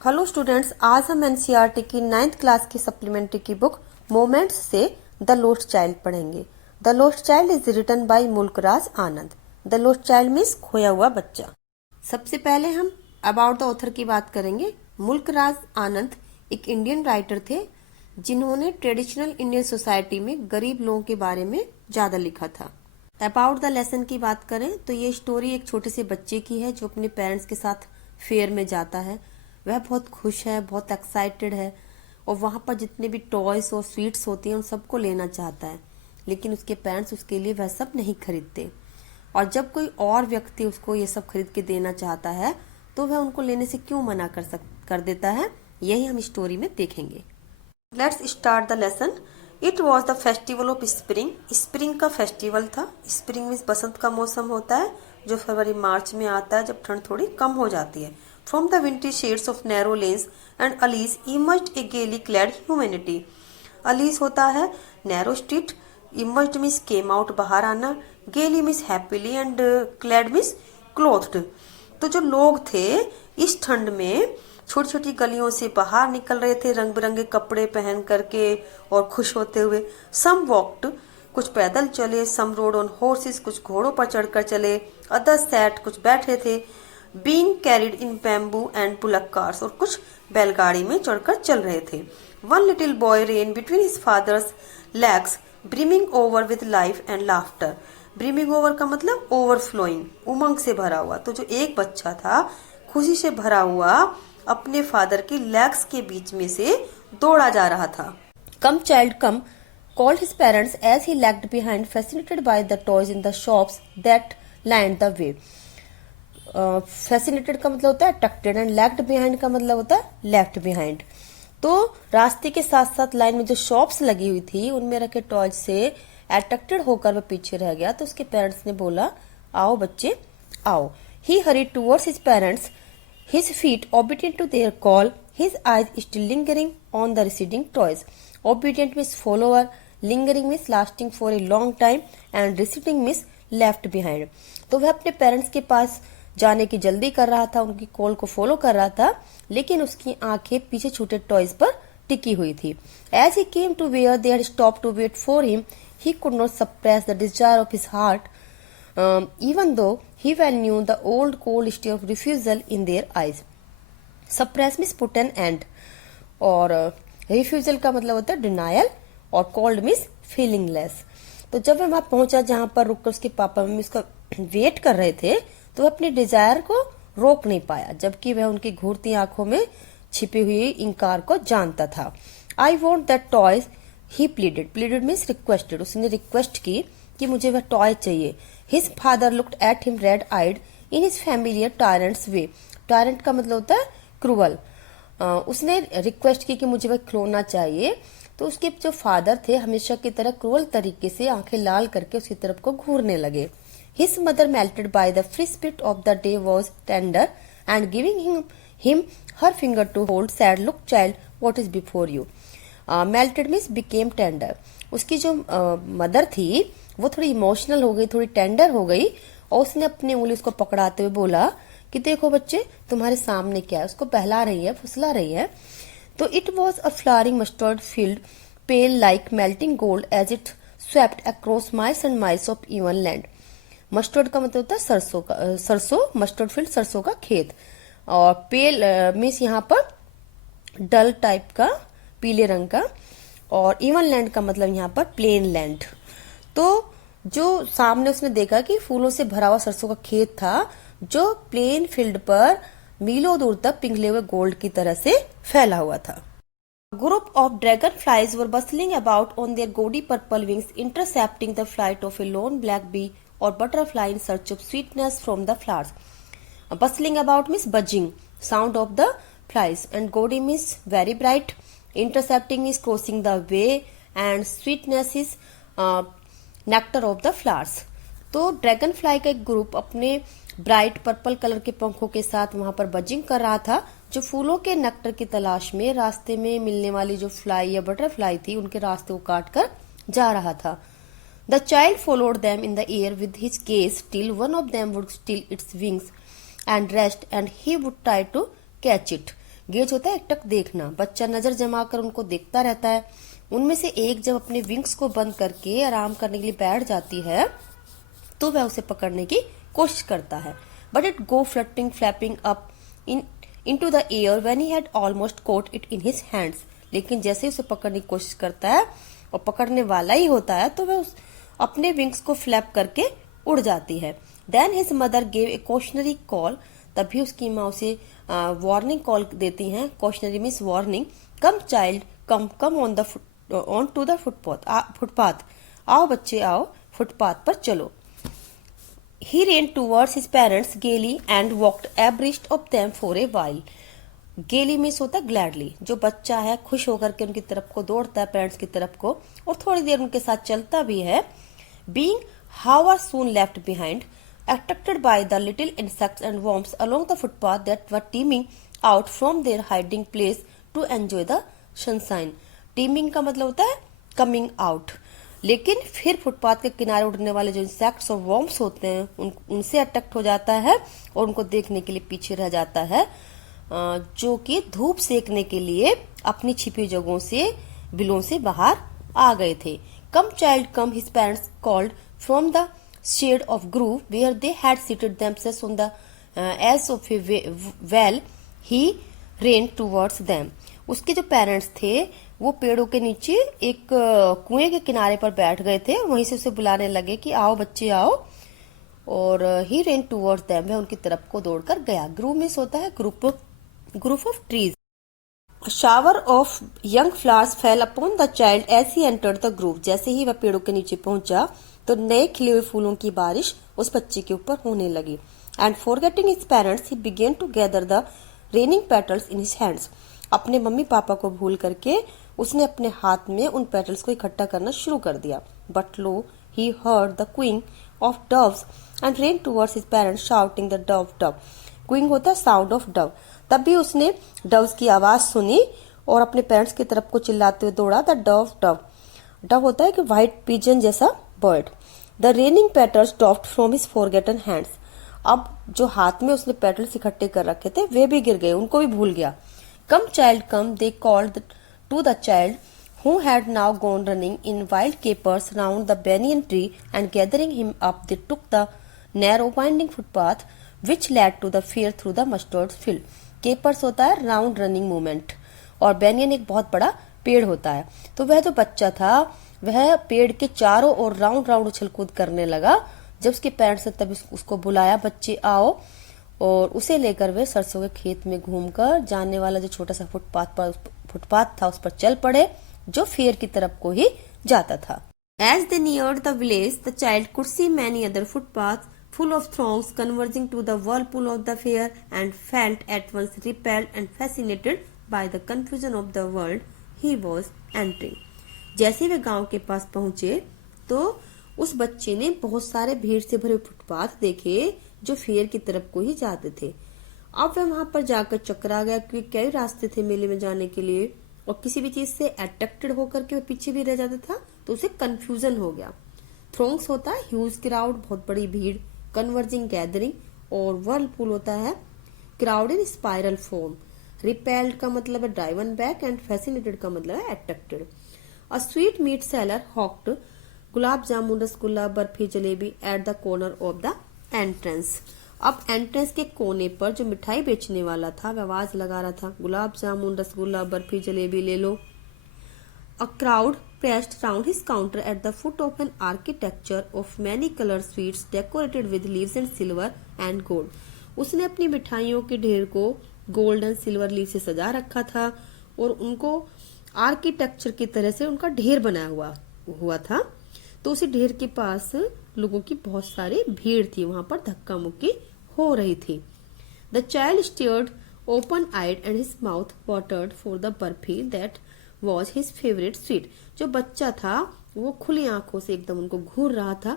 Hello students, आज हम NCERT की 9th क्लास की सप्लीमेंट्री की बुक मोमेंट्स से द लोस्ट चाइल्ड पढ़ेंगे। The lost child is written by Mulk Raj Anand. The lost child means खोया हुआ बच्चा। सबसे पहले हम अबाउट द ऑथर की बात करेंगे। मुल्कराज आनंद एक इंडियन राइटर थे जिन्होंने ट्रेडिशनल इंडियन सोसाइटी में गरीब लोगों के बारे में ज्यादा लिखा था। अबाउट द लेसन की बात करें तो ये स्टोरी एक छोटे से बच्चे की है जो अपने पेरेंट्स के साथ फेयर में जाता है। वह बहुत खुश है, बहुत एक्साइटेड है और वहां पर जितने भी टॉयज और स्वीट्स होती हैं उन सबको लेना चाहता है, लेकिन उसके पेरेंट्स उसके लिए वह सब नहीं खरीदते। और जब कोई और व्यक्ति उसको ये सब खरीद के देना चाहता है तो वह उनको लेने से क्यों मना कर देता है, यही हम स्टोरी में देखेंगे। Let's start the lesson. It was the festival of spring. Spring का फेस्टिवल था। स्प्रिंग मीन्स बसंत का मौसम होता है जो फरवरी मार्च में आता है जब ठंड थोड़ी कम हो जाती है। From the wintry shades of narrow lanes and alleys emerged a gaily clad humanity. Alleys होता है narrow street, emerged means came out बाहर आना, gaily means happily and clad means clothed. तो जो लोग थे इस ठंड में छोटी छोटी गलियों से बाहर निकल रहे थे रंग बिरंगे कपड़े पहन करके और खुश होते हुए। Some walked, कुछ पैदल चले, some rode on horses, कुछ घोड़ों पर चढ़कर चले, others sat, कुछ बैठे थे, being carried in bamboo and bullock cars, और कुछ बैलगाड़ी में चढ़कर चल रहे थे। One little boy ran between his father's legs, brimming over with life and laughter. Brimming over का मतलब overflowing, उमंग से भरा हुआ। तो जो एक बच्चा था खुशी से भरा हुआ अपने फादर की लेग्स के बीच में से दौड़ा जा रहा था। Come child come, called his parents as he lagged behind, fascinated by the toys in the shops that lined the way. Fascinated का मतलब होता है अट्रैक्टेड एंड लेफ्ट बिहाइंड का मतलब होता है लेफ्ट बिहाइंड। तो रास्ते के साथ साथ लाइन में जो शॉप्स लगी हुई थी उनमें रखे टॉयज से अट्रैक्टेड होकर वह पीछे रह गया। तो उसके पेरेंट्स ने बोला आओ बच्चे आओ। He hurried towards his parents, his feet obedient to their call, his eyes still lingering on the receding toys. Obedient means follower, lingering means lasting for a long time and receding means left behind. तो वह अपने parents के पास जाने की जल्दी कर रहा था, उनकी कॉल को फॉलो कर रहा था, लेकिन उसकी आंखें पीछे छूटे टॉयज पर टिकी हुई थी। As he came to where they had stopped to wait for him, he could not suppress the desire of his heart, even though he well knew the old cold stare of refusal in their eyes. Suppress means put an end, और refusal का मतलब होता है denial, और cold means फीलिंगलेस। तो जब वह वहां पहुंचा जहां पर रुककर उसके पापा मम्मी उसका वेट कर रहे थे तो वह अपने डिजायर को रोक नहीं पाया, जबकि वह उनकी घूरती आंखों में छिपी हुई इंकार को जानता था। I want that toys, he pleaded. Pleaded means requested, उसने रिक्वेस्ट की कि मुझे वह टॉय चाहिए। His father looked at him red eyed in his familiar tyrant's way. Tyrant का मतलब होता है क्रूअल। उसने रिक्वेस्ट की कि मुझे वह खिलौना चाहिए, तो उसके जो फादर थे हमेशा की तरह क्रूअल तरीके से आंखें लाल करके उसकी तरफ को घूरने लगे। His mother, melted by the free spirit of the day, was tender, and giving him her finger to hold, said, "Look, child, what is before you." Melted means became tender. उसकी जो मदर थी वो थोड़ी emotional हो गई, थोड़ी tender हो गई, और उसने अपनी उंगली उसको पकड़ाते हुए बोला कि देखो बच्चे तुम्हारे सामने क्या है। उसको बहला रही है, फुसला रही है। तो it was a flowering mustard field, pale like melting gold as it swept across miles and miles of even land. Mustard का मतलब होता है सरसों का, सरसों मस्टर्ड फील्ड सरसों का खेत, और पेल मीन्स यहाँ पर डल टाइप का पीले रंग का, और इवन लैंड का मतलब यहाँ पर प्लेन लैंड। तो जो सामने उसने देखा कि फूलों से भरा हुआ सरसों का खेत था जो प्लेन फील्ड पर मीलों दूर तक पिघले हुए गोल्ड की तरह से फैला हुआ था। Group of dragon flies were bustling about on their gaudy purple wings, intercepting the flight of a lone black bee or butterfly in search of sweetness from the flowers. Bustling about means buzzing, sound of the flies, and gaudy means very bright, intercepting is crossing the way, and sweetness is nectar of the flowers. तो dragon fly का एक group अपने bright purple colour के पंखों के साथ वहां पर बजिंग कर रहा था, जो फूलों के नेक्टर की तलाश में रास्ते में मिलने वाली जो फ्लाई या बटरफ्लाई थी उनके रास्ते को काट कर जा रहा था। The child followed them in the air with his gaze till one of them would steal its wings and rest, and he would try to catch it. Gauge होता है एकटक देखना, बच्चा नजर जमा कर उनको देखता रहता है। उनमें से एक जब अपने विंग्स को बंद करके आराम करने के लिए बैठ जाती है तो वह उसे पकड़ने की कोशिश करता है, but it go flirting flapping up into the air when he had almost caught it in his hands। लेकिन जैसे ही उसे पकड़ने की कोशिश करता है और पकड़ने वाला ही होता है तो वह अपने विंग्स को फ्लैप करके उड़ जाती है। Then his mother gave a cautionary call. तभी उसकी माँ उसे वार्निंग कॉल देती हैं। Cautionary means warning. Come child come on to the footpath. आओ बच्चे आओ, फुटपाथ पर चलो। He ran towards his parents gaily and walked abreast of them for a while। गेली मीन्स होता है ग्लैडली। जो बच्चा है खुश होकर के उनकी तरफ को दौड़ता है, पेरेंट्स की तरफ को, और थोड़ी देर उनके साथ चलता भी है। Being however soon left behind, attracted by the little insects and worms along the footpath that were teeming out from their hiding place to enjoy the sunshine। teeming का मतलब होता है coming out। लेकिन फिर फुटपाथ के किनारे उड़ने वाले जो इंसेक्ट्स और वर्म्स होते हैं उनसे अट्रैक्ट हो जाता है और उनको देखने के लिए पीछे रह जाता है, जो कि धूप सेकने के लिए अपनी छिपी जगहों से बिलों से बाहर आ गए थे। Come child come his parents called from the shade of grove where they had seated themselves on the edge of a well he ran towards them. उसके जो पेरेंट्स थे वो पेड़ों के नीचे एक कुएं के किनारे पर बैठ गए थे। वहीं से उसे बुलाने लगे कि आओ बच्चे आओ, और ही रेन टूवर्ड्स देम, वह उनकी तरफ को दौड़कर गया। ग्रूव मीन्स होता है group of trees. Shower of young flowers fell upon the child as he entered the grove. जैसे ही वह पेड़ों के नीचे पहुंचा तो नए खिले हुए फूलों की बारिश उस बच्चे के ऊपर होने लगी। And forgetting his parents he began to gather the raining petals in his hands. अपने मम्मी पापा को भूल करके उसने अपने हाथ में उन पेटल्स को इकट्ठा करना शुरू कर दिया। But low he heard the Qing of doves and rain towards his parents shouting the Dove Dove. Qing होता है साउंड ऑफ डव। तब भी उसने डव्स की आवाज सुनी और अपने पेरेंट्स की तरफ को चिल्लाते हुए दौड़ा। The Dove Dove. डव होता है कि व्हाइट पिजन जैसा bird. The raining petals dropped from his forgotten hands. अब जो हाथ में उसने पेटल्स इकट्ठे कर रखे थे वे भी गिर गए, उनको भी भूल गया। Come child come they called to the child who had now gone running in wild capers round the banyan tree, and gathering him up they took the narrow winding footpath which led to the fair through the mustard field। capers होता है round running movement, और banyan एक बहुत बड़ा पेड़ होता है। तो वह जो बच्चा था वह पेड़ के चारों ओर राउंड राउंड उछल कूद करने लगा। जब उसके पेरेंट्स ने तब उसको बुलाया बच्चे आओ, और उसे लेकर वे सरसों के खेत में घूमकर जाने वाला जो छोटा सा फुटपाथ था उस पर चल पड़े, जो फेयर की तरफ को ही जाता था। As they neared the village, the child could see many other footpaths full of throngs converging to the whirlpool of the fair, and felt at once repelled and fascinated by the confusion of the world he was entering। जैसे वे गांव के पास पहुंचे तो उस बच्चे ने बहुत सारे भीड़ से भरे फुटपाथ देखे जो फेयर की तरफ को ही जाते थे। अब वह वहां पर जाकर चकरा गया, क्योंकि कई रास्ते थे मेले में जाने के लिए, और किसी भी चीज से अट्रैक्टेड होकर के वह पीछे भी रह जाता था तो उसे कंफ्यूजन हो गया। थ्रोंग्स होता है ह्यूज क्राउड, बहुत बड़ी भीड़। कन्वर्जिंग गैदरिंग, और व्हर्लपूल होता है crowd in spiral form. Repelled का मतलब है ड्राइवन बैक, एंड फैसिनेटेड का मतलब है attracted. A sweetmeat seller hawked gulab jamun rasgulla barfi jalebi at the corner of the entrance. अब एंट्रेंस के कोने पर जो मिठाई बेचने वाला था वह आवाज लगा रहा था, गुलाब जामुन रसगुल्ला बर्फी जलेबी ले लो। A crowd pressed round his counter at the foot of an architecture of many colored sweets decorated with leaves and silver and gold। उसने अपनी मिठाइयों के ढेर को गोल्ड एंड सिल्वर लीव से सजा रखा था और उनको आर्किटेक्चर की तरह से उनका ढेर बनाया हुआ था। तो उसी ढेर के पास लोगों की बहुत सारी भीड़ थी, वहां पर धक्का मुक्की हो रही थी। The child stared open eyed and his mouth watered for the barfi that was his favourite sweet. जो बच्चा था वो खुली आंखों से एकदम उनको घूर रहा था,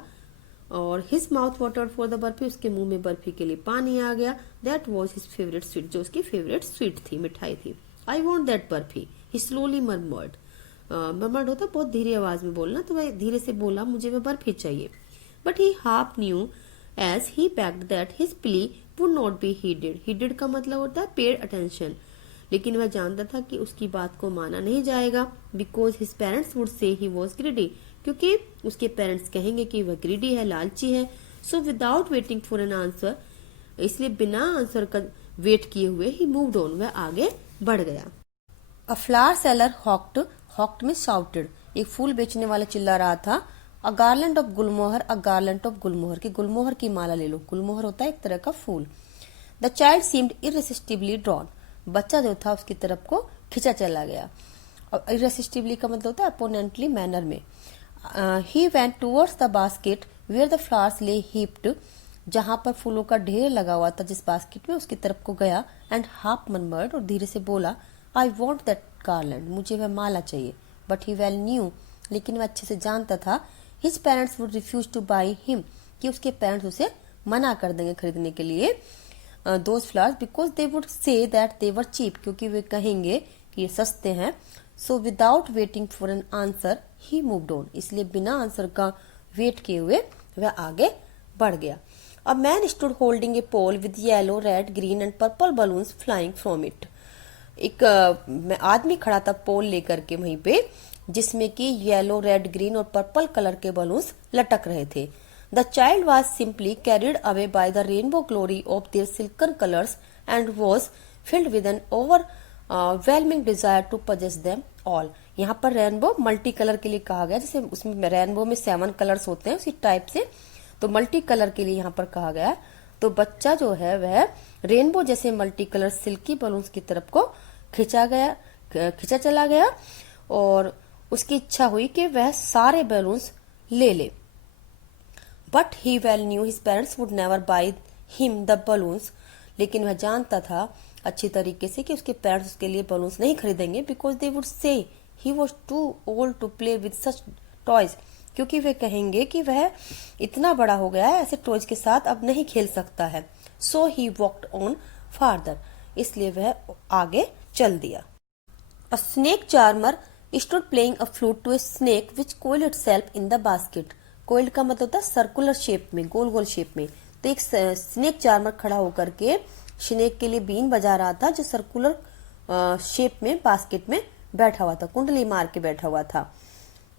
और his mouth watered for the barfi, उसके मुंह में बर्फी के लिए पानी आ गया। That was his favourite sweet, जो उसकी फेवरेट स्वीट थी, मिठाई थी। आई want that barfi, he slowly murmured. Murmured होता बहुत धीरे आवाज में बोलना, तो वह धीरे से बोला मुझे वह बर्फी चाहिए। But he half knew as he begged that his plea would not be heeded। heeded का मतलब होता है पेड अटेंशन। लेकिन वह जानता था कि उसकी बात को माना नहीं जाएगा, because his parents would say he was greedy, क्योंकि उसके पेरेंट्स कहेंगे कि वह ग्रीडी है, लालची है। सो without waiting for an answer, इसलिए बिना आंसर का वेट किए हुए ही मूव्ड ऑन, वह आगे बढ़ गया। अ फ्लावर सेलर हॉक्ड में शाउटेड, एक फूल बेचने वाला चिल्ला रहा था, a garland of gulmohur, a garland of gulmohur, की गुलमोहर की माला ले लो। गुलमोहर होता है एक तरह का फूल। द चाइल्ड सीम्ड इररेसिस्टिबली ड्रॉन, बच्चा जो था उसकी तरफ को खिंचा चला गया। और इररेसिस्टिबली का मतलब होता है अपोनेंटली मैनर में। He went towards the basket where the flowers lay heaped, जहां पर फूलों का ढेर लगा हुआ था जिस बास्केट में, उसकी तरफ को गया। एंड हाफ मनमर्ड, और धीरे से बोला, आई वॉन्ट दैट गार्लैंड, मुझे वह माला चाहिए। बट ही वेल न्यू, लेकिन वह अच्छे से जानता था, his parents would refuse to buy him, कि उसके पेरेंट्स उसे मना कर देंगे खरीदने के लिए those flowers, because they would say that they were cheap, क्योंकि वे कहेंगे कि ये सस्ते हैं। So without waiting for an answer he moved on, इसलिए बिना आंसर का वेट किए हुए वह आगे बढ़ गया। A man stood holding a pole with yellow, red, green and purple balloons flying from it, एक आदमी खड़ा था पोल लेकर के वहीं पे, जिसमें कि येलो, रेड, ग्रीन और पर्पल कलर के बलून्स लटक रहे थे। The child was simply carried away by the rainbow glory of their silken colours and was filled with an overwhelming desire to possess them all. यहाँ पर rainbow multi colour के लिए कहा गया, जैसे उसमें रेनबो में 7 कलर्स होते हैं उसी टाइप से, तो मल्टी कलर के लिए यहाँ पर कहा गया। तो बच्चा जो है वह रेनबो जैसे मल्टी कलर सिल्की बलून्स की तरफ को खिंचा चला गया, और उसकी इच्छा हुई कि वह सारे बैलून्स ले ले। But he well new his parents would never by him the balloons, लेकिन वह जानता था अच्छी तरीके से कि उसके पेरेंट्स उसके लिए बलून्स नहीं खरीदेंगे, because they would say he was too old to play with such toys, क्योंकि वे कहेंगे कि वह इतना बड़ा हो गया है, ऐसे टॉयज के साथ अब नहीं खेल सकता है। So he walked on farther, इसलिए वह आगे चल दिया। A snake charmer stood playing a flute to a snake which coiled itself in the basket. Coiled का मतलब होता है सर्कुलर शेप में, गोल गोल शेप में। तो एक स्नेक चार्मर खड़ा होकर के स्नेक के लिए बीन बजा रहा था, जो सर्कुलर शेप में बास्केट में बैठा हुआ था, कुंडली मार के बैठा हुआ था।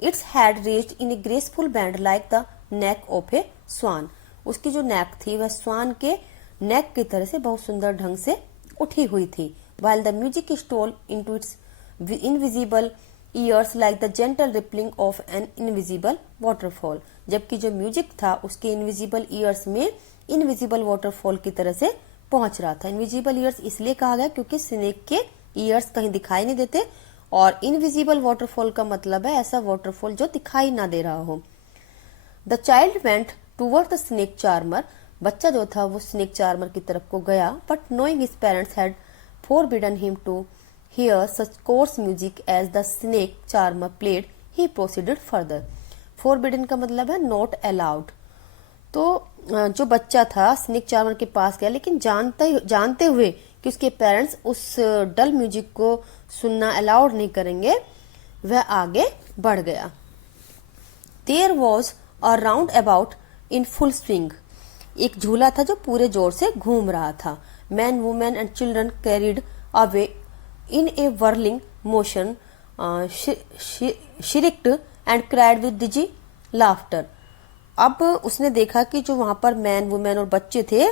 Its had raised in a graceful bend like the neck of a swan, उसकी जो नेक थी वह स्वान के नेक की तरह से बहुत सुंदर ढंग से उठी हुई थी। while the music stole into its invisible ears like the gentle rippling of an invisible waterfall, जबकि जो म्यूजिक था उसके इनविजिबल ईयर्स में इनविजिबल वाटरफॉल की तरह से पहुंच रहा था। इनविजिबल ईयर्स इसलिए कहा गया क्योंकि स्नेक के ईयर्स कहीं दिखाई नहीं देते, और इनविजिबल वाटरफॉल का मतलब है ऐसा वाटरफॉल जो दिखाई ना दे रहा हो। The child went toward the snake charmer, बच्चा जो था वो स्नेक चार्मर की तरफ को गया, but knowing his parents had forbidden him to hear such coarse music as the snake charmer played, he proceeded further. Forbidden का मतलब है not allowed। तो जो बच्चा था स्नेक चार्मर के पास गया, लेकिन जानते हुए कि उसके पेरेंट्स उस डल म्यूजिक को सुनना अलाउड नहीं करेंगे, वह आगे बढ़ गया। There was a roundabout in full swing, एक झूला था जो पूरे जोर से घूम रहा था। Men, women and children carried away in a whirling motion, shrieked and cried with dizzy laughter. अब उसने देखा कि जो वहां पर मैन, वुमेन और बच्चे थे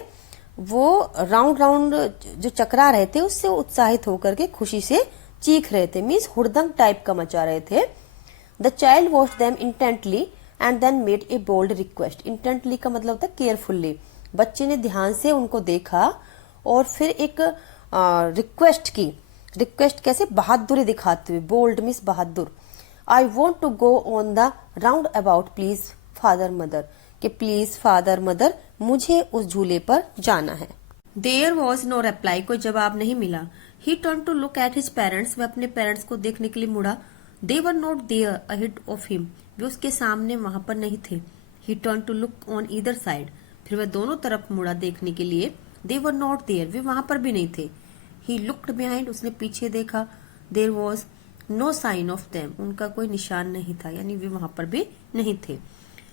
वो राउंड राउंड जो चकरा रहे थे उससे उत्साहित होकर के खुशी से चीख रहे थे, मीन्स हुड़दंग टाइप का मचा रहे थे। The child watched them intently and then made a bold request. Intently का मतलब होता है केयरफुल्ली। बच्चे ने ध्यान से उनको देखा और फिर एक रिक्वेस्ट की। रिक्वेस्ट कैसे? बहादुरी दिखाते हुए। बोल्ड मीन्स बहादुर। I want to go on the round about please father mother, कि प्लीज फादर मदर मुझे उस झूले पर जाना है। देयर वॉज नो रिप्लाई, कोई जवाब नहीं मिला। He turn to look at his parents, वह अपने पेरेंट्स को देखने के लिए मुड़ा। They were not there ahead of him, वे उसके सामने वहां पर नहीं थे। He turn to look on either side, फिर वह दोनों तरफ मुड़ा देखने के लिए। दे वर नॉट देयर, वे वहां पर भी नहीं थे। ही लुक्ड बिहाइंड, उसने पीछे देखा। There was no sign of them, उनका कोई निशान नहीं था, यानी वे वहां पर भी नहीं थे।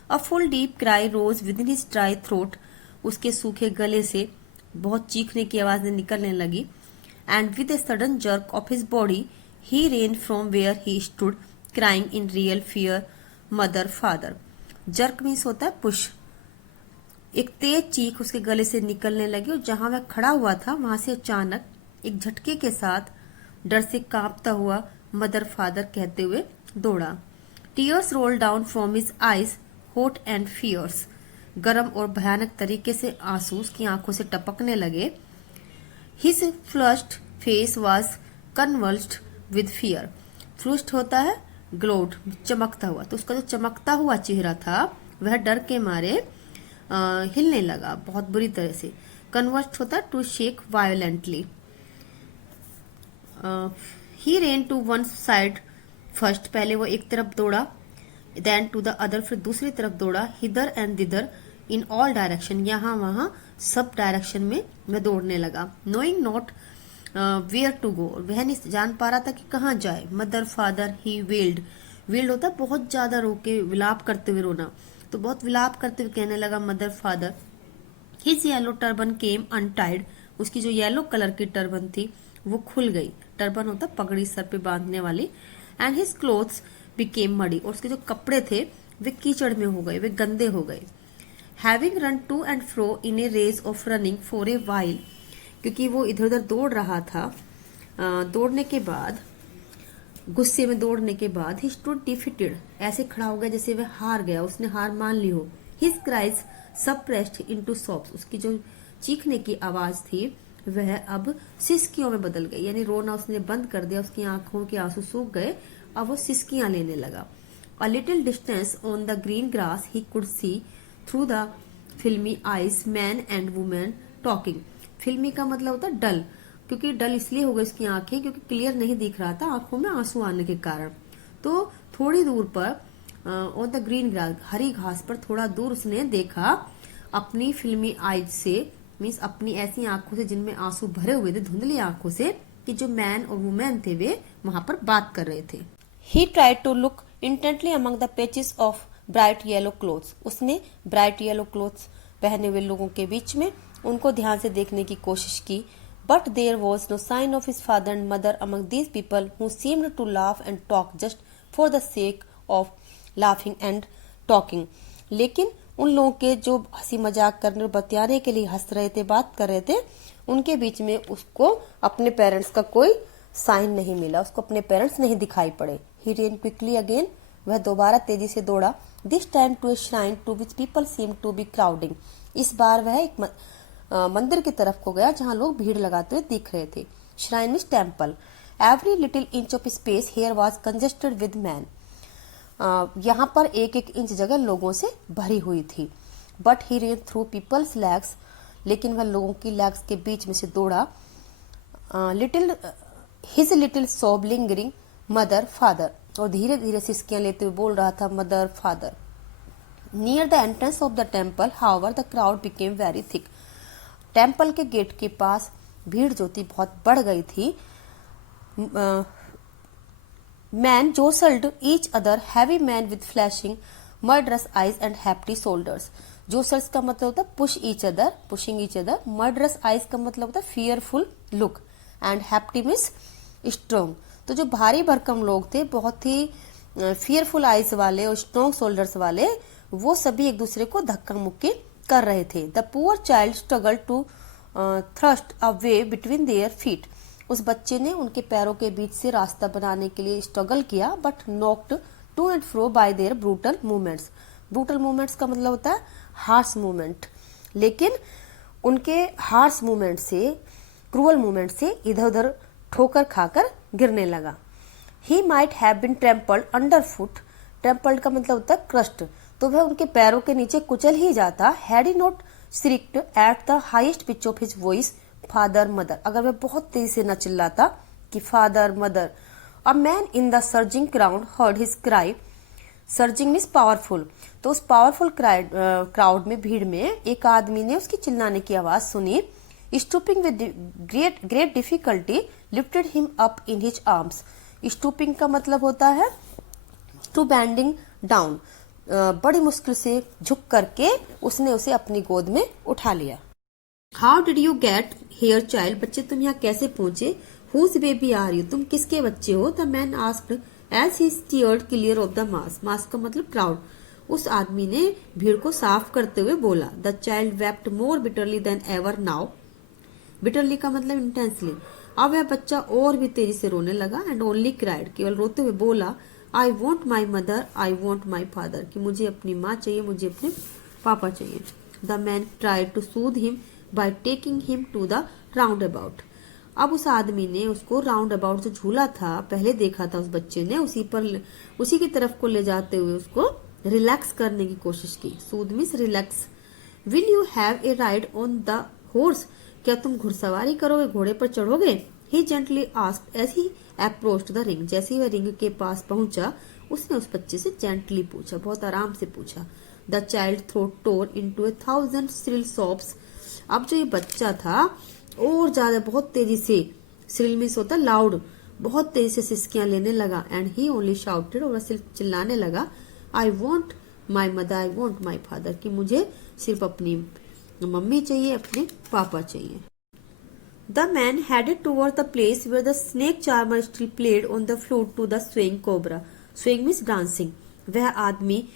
A full deep cry rose within his dry throat, उसके सूखे गले से बहुत चीखने की आवाजें निकलने लगी। and with a sudden jerk of his body, he ran from where he stood, crying in real fear, "Mother, father." Jerk means होता है push. एक तेज चीख उसके गले से निकलने लगी और जहां वह खड़ा हुआ था वहां से अचानक एक झटके के साथ डर से कांपता हुआ मदर फादर कहते हुए दौड़ा. Tears roll down from his eyes, hot and fierce. गर्म और भयानक तरीके से आंसू उसकी आंखों से टपकने लगे. His flushed face was convulsed with fear. Flushed होता है ग्लोड, चमकता हुआ. तो उसका जो चमकता हुआ चेहरा था वह डर के मारे हिलने लगा बहुत बुरी तरह से. कन्वर्स्ड होता है to shake violently. He ran to one side first. पहले वो एक तरफ दौड़ा, देन टू द अदर, फिर दूसरी तरफ दौड़ा. Hither and thither in all direction. यहाँ वहां सब डायरेक्शन में मैं दौड़ने लगा. Knowing not where to go. वह नहीं जान पा रहा था कि कहाँ जाए. Mother father he wailed. Wailed होता है बहुत ज्यादा रो के विलाप करते हुए रोना. तो बहुत विलाप करते हुए कहने लगा mother father. His yellow turban came untied. उसकी जो येलो कलर की टर्बन थी वो खुल गई. टर्बन होता पगड़ी सर पे बांधने वाली. And his clothes became muddy. और उसके जो कपड़े थे वे कीचड़ में हो गए, वे गंदे हो गए. Having run to and fro in a race of running for a while. क्योंकि वो इधर उधर दौड़ रहा था, दौड़ने के बाद, गुस्से में दौड़ने के बाद, ही स्टूड डिफीटेड. ऐसे खड़ा हो गया जैसे वह हार गया, उसने हार मान ली हो. His cries suppressed into सॉब्स. उसकी जो चीखने की आवाज थी वह अब सिसकियों में बदल गई. यानी रोना उसने बंद कर दिया, उसकी आंखों के आंसू सूख गए, अब वो सिसकियां लेने लगा. A little distance on the green grass he could see through the filmy eyes men and women talking. Filmy का मतलब होता है डल, क्योंकि डल इसलिए हो गई उसकी आंखें क्योंकि क्लियर नहीं दिख रहा था, आंखों में आंसू आने के कारण. तो थोड़ी दूर पर ऑन द ग्रीन ग्रास, हरी घास पर थोड़ा दूर उसने देखा अपनी फिल्मी आईज से, मीन्स अपनी ऐसी आंखों से जिनमें आंसू भरे हुए थे, धुंधली आंखों से, कि जो मैन और वुमेन थे वे वहां पर बात कर रहे थे. He tried to look intently among the patches of bright yellow clothes. उसने ब्राइट येलो क्लोथ्स पहने हुए लोगों के बीच में उनको ध्यान से देखने की कोशिश की. But there was no sign of his father and mother among these people who seemed to laugh and talk just for the sake of laughing and talking. लेकिन उन लोगों के जो हंसी मजाक करने और बतियाने के लिए हंस रहे थे, बात कर रहे थे, उनके बीच में उसको अपने पेरेंट्स का कोई साइन नहीं मिला, उसको अपने पेरेंट्स नहीं दिखाई पड़े. He ran quickly again. वह दोबारा तेजी से दौड़ा. This time to a shrine to which people seem to be crowding. इस बार वह एक मंदिर की तरफ को गया जहां लोग भीड़ लगाते हुए दिख रहे थे. Shrine is temple. Every little inch of space here was congested with men. यहाँ पर एक एक इंच जगह लोगों से भरी हुई थी. But he ran through people's legs. लेकिन वह लोगों की लेग्स के बीच में से दौड़ा. His little sob lingering mother father. और धीरे धीरे सिसकियां लेते हुए बोल रहा था mother father. Near the entrance of the temple however the crowd became very thick. Temple के गेट के पास भीड़ जो थी बहुत बढ़ गई थी. Men jostled each other, heavy men with flashing murderous eyes and hefty shoulders. Jostles का मतलब होता है push each other, pushing each other. Murderous eyes का मतलब होता है fearful look. And hefty means strong. तो जो भारी भरकम लोग थे, बहुत ही फियरफुल आईज वाले और स्ट्रॉन्ग शोल्डर्स वाले, वो सभी एक दूसरे को धक्का मुक्की कर रहे थे. The poor child struggle to thrust a way between their feet. उस बच्चे ने उनके पैरों के बीच से रास्ता बनाने के लिए स्ट्रगल किया. But knocked to and fro by their brutal movements. Brutal movements का मतलब होता है हार्श मूवमेंट. लेकिन उनके हार्श मूवमेंट से, क्रूअल मूवमेंट से इधर उधर ठोकर खाकर गिरने लगा. He might have been trampled under foot. Trampled का मतलब होता है क्रस्ट. तो वह उनके पैरों के नीचे कुचल ही जाता. Had he not shrieked at the highest pitch of his voice father mother. अगर वह बहुत तेजी से न चिल्लाता कि father mother. A man in the surging crowd heard his cry. Surging means powerful. तो उस पावरफुल क्राउड में, भीड़ में, एक आदमी ने उसकी चिल्लाने की आवाज सुनी. Stooping with great difficulty lifted him up in his arms. Stooping का मतलब होता है टू बैंडिंग डाउन. बड़ी मुश्किल से झुक करके उसने उसे अपनी गोद में उठा लिया. How did you get here child, बच्चे तुम यहाँ कैसे पहुंचे। हुज बेबी आर यू, तुम किसके बच्चे हो। The man asked as he steered clear of the mass, mass का मतलब क्राउड। उस आदमी ने भीड़ को साफ करते हुए बोला। The child wept more bitterly then ever now, bitterly का मतलब इंटेंसली। अब वह बच्चा और भी तेजी से रोने लगा। एंड ओनली क्राइड, केवल रोते हुए बोला, I want my mother, I want my father, कि मुझे अपनी माँ चाहिए, मुझे अपने पापा चाहिए। The man tried to soothe him by taking him to the round about. अब उस आदमी ने उसको राउंड अबाउट जो झूला था पहले देखा था उस बच्चे ने, उसी की तरफ को ले जाते हुए उसको रिलैक्स करने की कोशिश की। Soothe means relax. Will you have a ride on the horse, क्या तुम घुड़सवारी करोगे, घोड़े पर चढ़ोगे। He gently asked as he approached the ring, जैसे ही वह रिंग के पास पहुंचा उसने उस बच्चे से जेंटली पूछा, बहुत आराम से पूछा। The child throat tore into 1,000 shrill sobs. अब जो ये बच्चा था और ज्यादा बहुत तेजी से, श्रिल मीन्स होता लाउड, बहुत तेजी से सिसकियां लेने लगा। एंड ही ओनली शाउटेड, और सिर्फ चिल्लाने लगा, I want my mother, I want my father, कि मुझे सिर्फ अपनी मम्मी चाहिए, अपने पापा चाहिए। The man headed toward the place where the snake charmer still played on the flute to the swaying cobra. Swaying means dancing. वह आदमी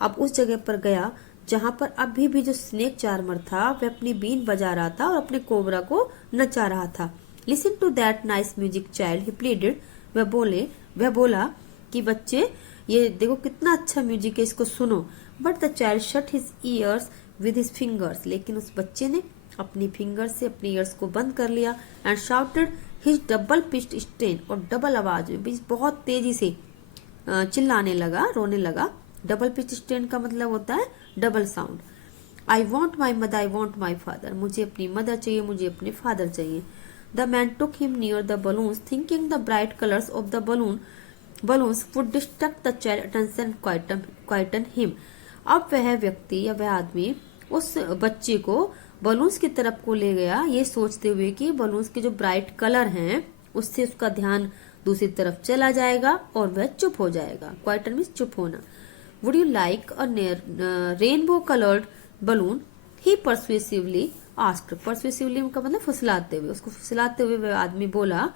अब उस जगह पर गया जहां पर अभी भी जो स्नेक चार्मर था वह अपनी बीन बजा रहा था और अपने कोबरा को नचा रहा था। Listen to that nice music, child, he pleaded. वह बोला कि बच्चे ये देखो कितना अच्छा म्यूजिक है, इसको सुनो। But the child shut his ears with his fingers. लेकिन उस बच्चे ने अपनी फिंगर से अपने ईयर्स को बंद कर लिया। And shouted his double pitched strain, और डबल आवाज में बहुत तेजी से चिल्लाने लगा, रोने लगा। डबल पिच स्ट्रेन का मतलब होता है double sound. I want my mother, I want my father, मुझे अपनी मदर चाहिए, मुझे अपने फादर चाहिए। The man took him near the balloons thinking the bright colours of the balloons would distract the child attention quieten him. अब वह व्यक्ति या वह आदमी उस बच्चे को बलून्स की तरफ को ले गया, ये सोचते हुए कि बलून्स के जो ब्राइट कलर हैं उससे उसका ध्यान दूसरी तरफ चला जाएगा और वह चुप हो जाएगा। क्वाइटर मीन्स चुप होना। Would you like a rainbow coloured balloon, he persuasively asked. Persuasively का मतलब फुसलाते हुए, उसको फुसलाते हुए वह आदमी बोला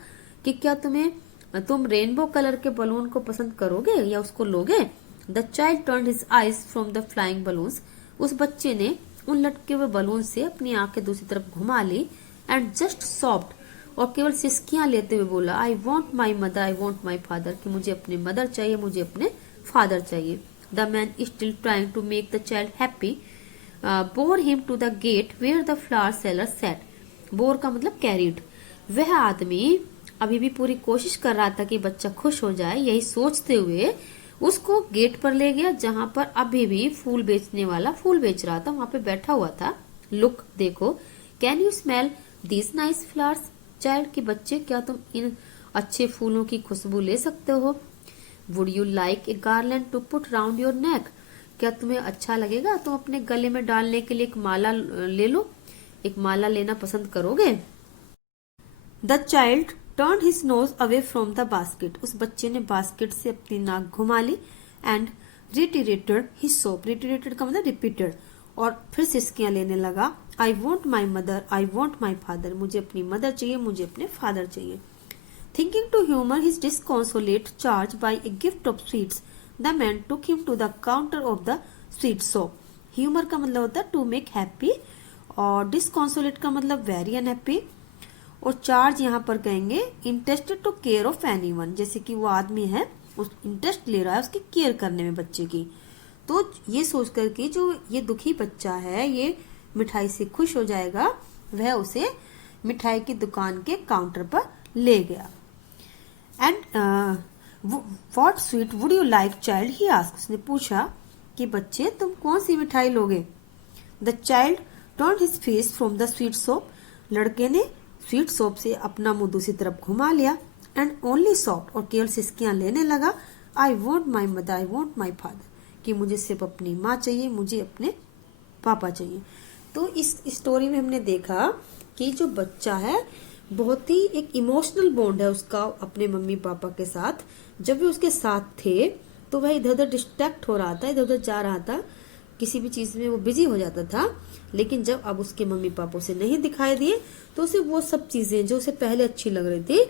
कि क्या तुम रेनबो कलर के बलून को पसंद करोगे या उसको लोगे। The child turned his eyes from the flying balloons. उस बच्चे ने उन लटके हुए बलून से अपनी आंखें दूसरी तरफ घुमा ली। एंड जस्ट सॉफ्ट, और केवल सिसकियां लेते हुए बोला, I want my mother, I want my father, कि मुझे अपनी मदर चाहिए, मुझे अपने फादर चाहिए। The man still trying to make the child happy bore him to the gate where the flower seller sat. Bore का मतलब कैरिड। वह आदमी अभी भी पूरी कोशिश कर रहा था कि बच्चा खुश हो जाए, यही सोचते हुए उसको गेट पर ले गया जहां पर अभी भी फूल बेचने वाला फूल बेच रहा था, वहां पे बैठा हुआ था। लुक, देखो, can you smell these nice flowers child, कि बच्चे क्या तुम इन अच्छे फूलों की खुशबू ले सकते हो। Would you like a garland to put round your neck, क्या तुम्हें अच्छा लगेगा तुम अपने गले में डालने के लिए एक माला ले लो, एक माला लेना पसंद करोगे। The child turn his nose away from the basket. उस बच्चे ने बास्केट से अपनी नाक घुमा ली। And reiterated his sob, reiterated का मतलब रिपीटेड, और फिर सिसकियां लेने लगा। I want my mother, I want my father, मुझे अपनी मदर चाहिए, मुझे अपने फादर चाहिए। Thinking to humour his disconsolate charge by a gift of sweets, the man took him to the counter of the sweet shop. Humour का मतलब होता है टू मेक हैप्पी, और डिस्कॉन्सोलेट का मतलब वेरी अनहैप्पी, और चार्ज यहाँ पर कहेंगे interested to care of anyone, जैसे कि वो आदमी है उस इंटरेस्ट ले रहा है उसकी केयर करने में बच्चे की। तो ये सोच कर कि जो ये दुखी बच्चा है ये मिठाई से खुश हो जाएगा, वह उसे मिठाई की दुकान के काउंटर पर ले गया। And what sweet would you like child, he asked, उसने पूछा कि बच्चे तुम कौन सी मिठाई लोगे। The child turned his face from the sweet shop. लड़के ने स्वीट शॉप से अपना मुंह दूसरी तरफ घुमा लिया। एंड ओनली सॉफ्ट, और केवल सिसकियां लेने लगा, I want my mother, I want my father, कि मुझे सिर्फ अपनी माँ चाहिए, मुझे अपने पापा चाहिए। तो इस स्टोरी में हमने देखा कि जो बच्चा है बहुत ही एक इमोशनल बॉन्ड है उसका अपने मम्मी पापा के साथ। जब भी उसके साथ थे तो वह इधर उधर डिस्ट्रैक्ट हो रहा था, इधर उधर जा रहा था, किसी भी चीज में वो बिजी हो जाता था, लेकिन जब अब उसके मम्मी पापा उसे नहीं दिखाई दिए तो उसे वो सब चीजें जो उसे पहले अच्छी लग रही थी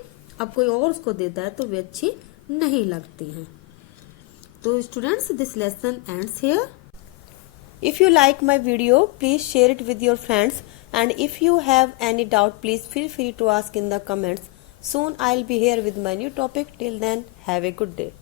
अब कोई और उसको देता है तो वे अच्छी नहीं लगती हैं। तो students, this lesson ends here. If you like my video, please share it with your friends, and if you have any doubt, please feel free to ask in the comments. Soon I'll be here with my new topic. Till then, have a good day.